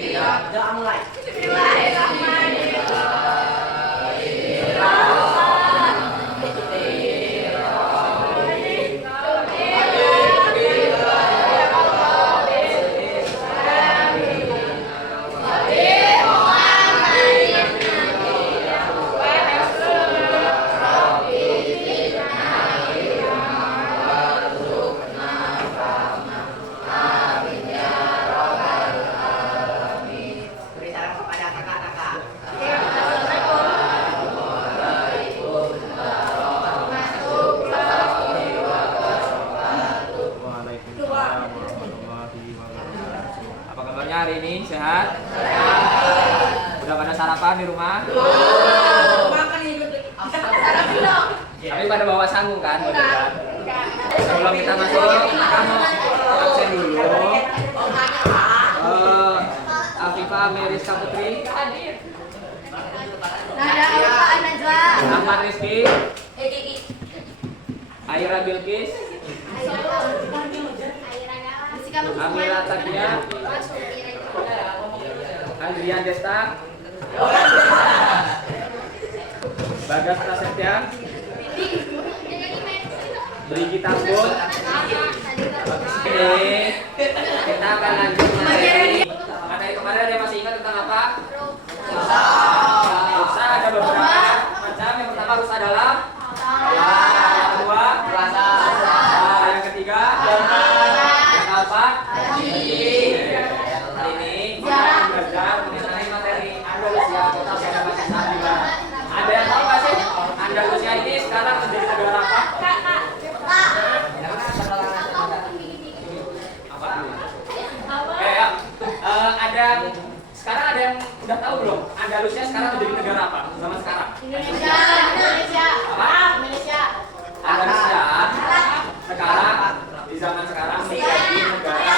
Iya. Doa mulai. Beritahu kepada kakak-kakak. Waalaikumsalam warahmatullahi wabarakatuh. Apa kabarnya hari ini? Sehat? Udah pada sarapan di rumah? Makan hidup. Tapi pada bawa sanggung kan? Sebelum kita masuk, kamu absen dulu. Afifah Meriska Putri, Ahmad Rizky, Aira Bilkis, Amira Takia, Andrian Desta, Bagas Prasetya, Brigita Ambon. Oke, kita akan lanjut materi. Materi kemarin ada yang masih ingat tentang apa? Rusa ada beberapa macam. Yang pertama rusa dalam, yang kedua yang ketiga, yang keempat. Hari ini kita akan belajar mengenai materi Andalusia. Kita sudah masih juga. Ada yang tahu nggak sih Andalusia ini sekarang menjadi negara apa? Sekarang ada yang udah tahu belum? Andalusia sekarang menjadi negara apa? Zaman sekarang? Indonesia. Apa? Indonesia. Andalusia sekarang di zaman sekarang menjadi negara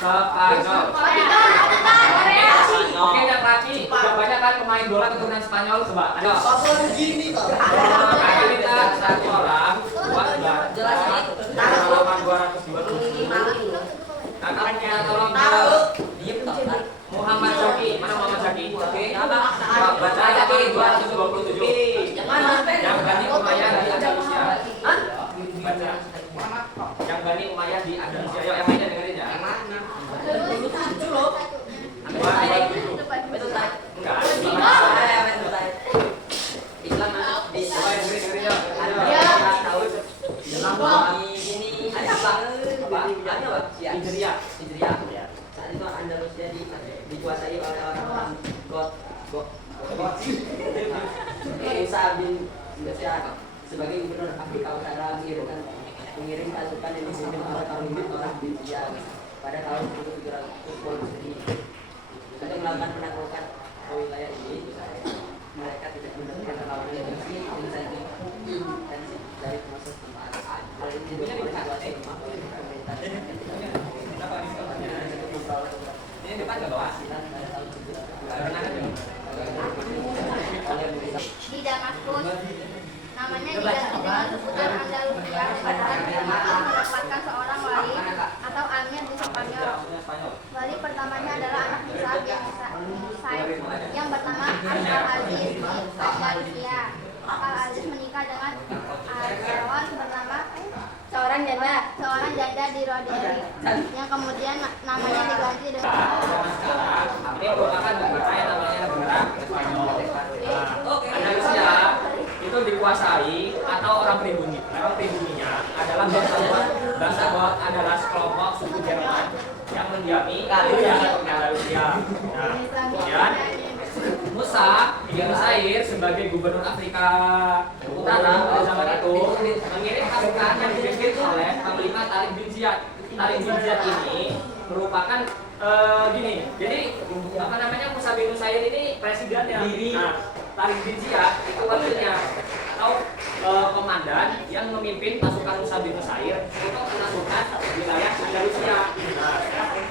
Spanyol. Oke, yang laki udah banyak kan pemain bola keturunan Spanyol, coba. Ayo. Ayo kita satu orang buat belajar halaman 225. Kakak punya tolong Muhammad Zaki. Mana Muhammad Zaki? Oke. Baca lagi 227. Yang Bani Umayyah di Andalusia. Baca. Yang Bani Umayyah di Andalusia. Yuk yang lainnya dengerin ya. Enggak. Islam di dengerin yuk. Hijriah. Saat itu Andalusia dikuasai oleh orang-orang Isa bin Bashar sebagai gubernur Afrika Utara mengirim pasukan yang dipimpin oleh Khalid orang Hijriah pada tahun 1710 Masehi untuk melakukan penaklukan ke wilayah ini. Mereka tidak mendapatkan perlawanan yang bersih dan dari proses tempat. Hal ini dikuasai pemerintah. Ini depan ke bawah. Di Damaskus, namanya diganti dengan Sultan Andalusia adalah mendapatkan seorang wali atau amir di Spanyol. Wali pertamanya adalah anak Musa bin Said yang bernama Al-Aziz di Andalusia. Al-Aziz menikah dengan Aryawan bernama seorang janda di Roderi yang kemudian namanya diganti dengan Ini merupakan negara yang namanya negara Spanyol. Andalusia itu dikuasai atau orang pribumi. Orang pribuminya adalah bangsa adalah sekelompok suku Jerman yang mendiami Andalusia. Nah, kemudian Musa bin Nusair sebagai gubernur Afrika Utara pada zaman itu mengirim pasukan yang dipimpin oleh Panglima Tariq bin Ziyad. Tariq bin Ziyad ini merupakan gini. Jadi apa namanya Musa bin Nusair ini presidennya. Nah, Tariq bin Ziyad itu wakilnya atau komandan yang memimpin pasukan Musa bin Nusair untuk menaklukkan wilayah Andalusia. Nah,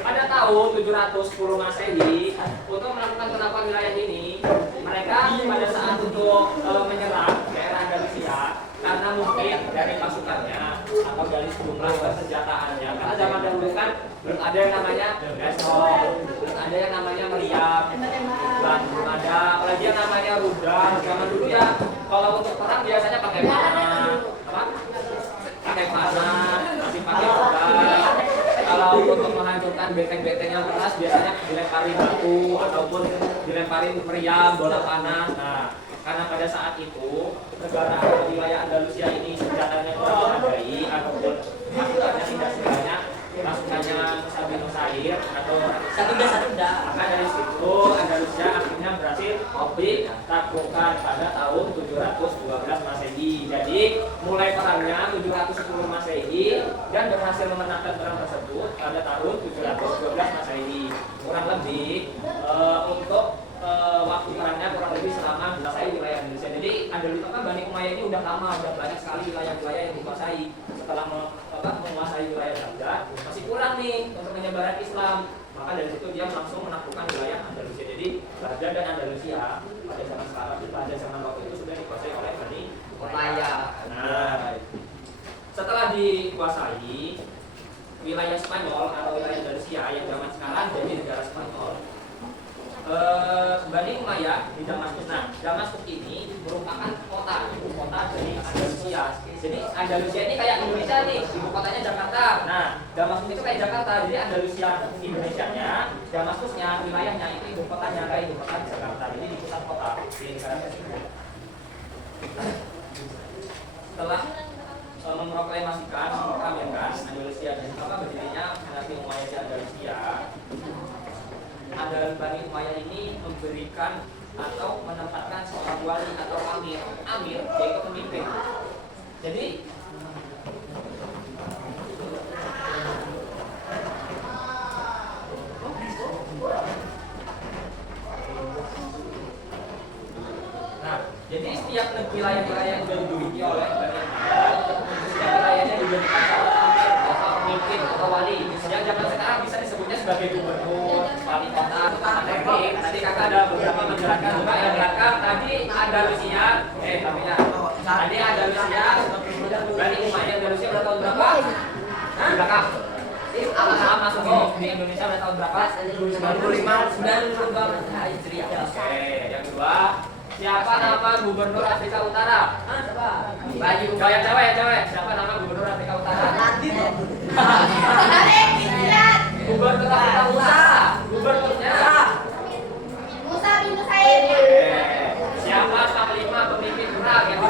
pada tahun 710 Masehi untuk melakukan penaklukan wilayah ini, mereka pada saat untuk menyerang daerah Andalusia karena mungkin dari pasukannya atau dari jumlah persenjataannya, karena zaman dahulu kan belum ada yang namanya pistol, zaman dulu ya kalau untuk perang biasanya pakai panah, apa? Pakai panah, masih pakai pedang. Kalau untuk menghancurkan benteng-benteng yang keras biasanya dilempari batu ataupun dilempari meriam, bola panas. Nah, karena pada saat itu negara atau wilayah Andalusia ini senjatanya kurang memadai ataupun pasukannya tidak sebanyak pasukannya Musa bin Nusair atau Satu-satu. maka dari situ Andalusia akhirnya berhasil ditaklukkan pada tahun 712 Masehi. Jadi mulai perangnya 710 Masehi dan berhasil memenangkan perang tersebut pada tahun 712 Masehi. Kurang lebih untuk waktu perangnya kurang lebih selama menguasai wilayah Indonesia. Jadi Andalusia kan Bani Umayyah ini udah lama, udah banyak sekali wilayah-wilayah yang dikuasai. Setelah menguasai wilayah Baghdad, masih kurang nih untuk penyebaran Islam. Maka dari situ dia langsung menaklukkan wilayah Andalusia. Jadi Baghdad dan Andalusia pada zaman sekarang, pada zaman waktu itu sudah dikuasai oleh Bani Umayyah. Nah, setelah dikuasai wilayah Spanyol atau wilayah Andalusia yang zaman sekarang jadi negara Spanyol, Bani Umayyah di Damaskus. Nah, Damaskus ini merupakan ibu kota dari Andalusia. Jadi Andalusia ini kayak Indonesia nih, ibu kotanya Jakarta. Nah, Damaskus itu kayak Jakarta, jadi Andalusia Indonesianya, Damaskusnya, wilayahnya itu ibu kotanya kayak ibu kota Jakarta. Jadi di pusat kota di negara tersebut. Setelah memproklamasikan, mengamankan Andalusia dan berdirinya monarki Umayyah di Andalusia, Bani Umayyah ini memberikan atau menempatkan seorang wali atau amir yaitu pemimpin. Jadi jadi setiap wilayah-wilayah yang diduduki oleh Bani Umayyah, setiap wilayahnya dijadikan seorang amir atau pemimpin atau wali. Yang zaman sekarang bisa disebutnya sebagai gubernur, wali kota, materi. Tadi kakak ada beberapa menjelaskan juga yang belakang. Tadi Andalusia, tadi Andalusia, Bani Umayyah Andalusia pada tahun berapa? Di belakang. Sama semua di Indonesia pada tahun berapa? 95 Hijriah. Oke, yang kedua. Siapa nama gubernur Afrika Utara? Bagi yang cewek. Siapa nama gubernur Afrika Utara? Gubernur Afrika Utara. Gubernurnya Musa bin Nusair. Siapa panglima pemimpin perang yang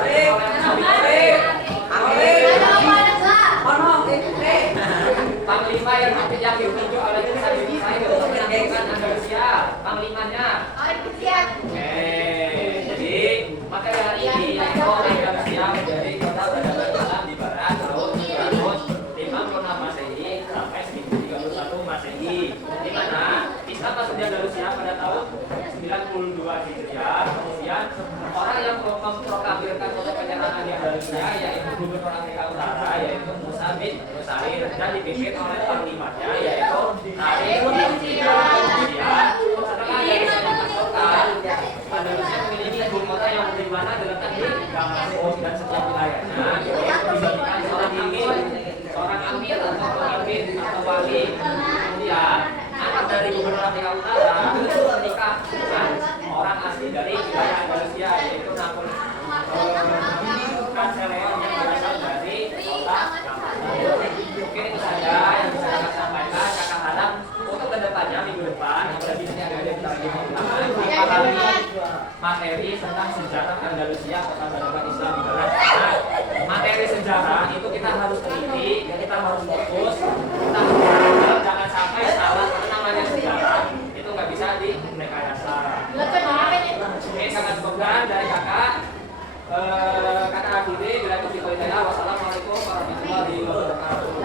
panglima yang ditunjuk oleh Musa bin Nusair untuk menaklukkan Andalusia? Panglimanya? Materi hari ini yaitu Andalusia menjadi kota peradaban Islam di barat tahun 756 Masehi sampai 1031 Masehi, di mana Islam masuk di Andalusia pada tahun 92 Hijriah. Kemudian orang yang memproklamirkan kota penyerangan di Andalusia yaitu gubernur Afrika Utara yaitu Musa bin Nusair dan dipimpin oleh panglimanya yaitu Tarik bin Ziyad. Setelah Andalusia ditaklukkan, Andalusia memiliki ibu kota yang di mana terletak di Damaskus dan setiap wilayahnya yaitu dibagikan seorang amir atau pemimpin atau wali. Kemudian anak dari gubernur Afrika Utara menikah dengan orang asli dari wilayah Andalusia yaitu Kanseleon yang berasal dari kota Damaskus. Mungkin itu saja yang bisa saya sampaikan. Kakak harap untuk kedepannya minggu depan apalagi nanti ada materi tentang sejarah Andalusia kota peradaban Islam di barat. Nah, materi sejarah itu kita harus teliti, kita harus fokus, kita harus jangan sampai salah karena namanya sejarah itu nggak bisa direkayasa. Oke, sangat semoga dari kakak. Kakak akhiri bila itu kita wassalamualaikum warahmatullahi wabarakatuh.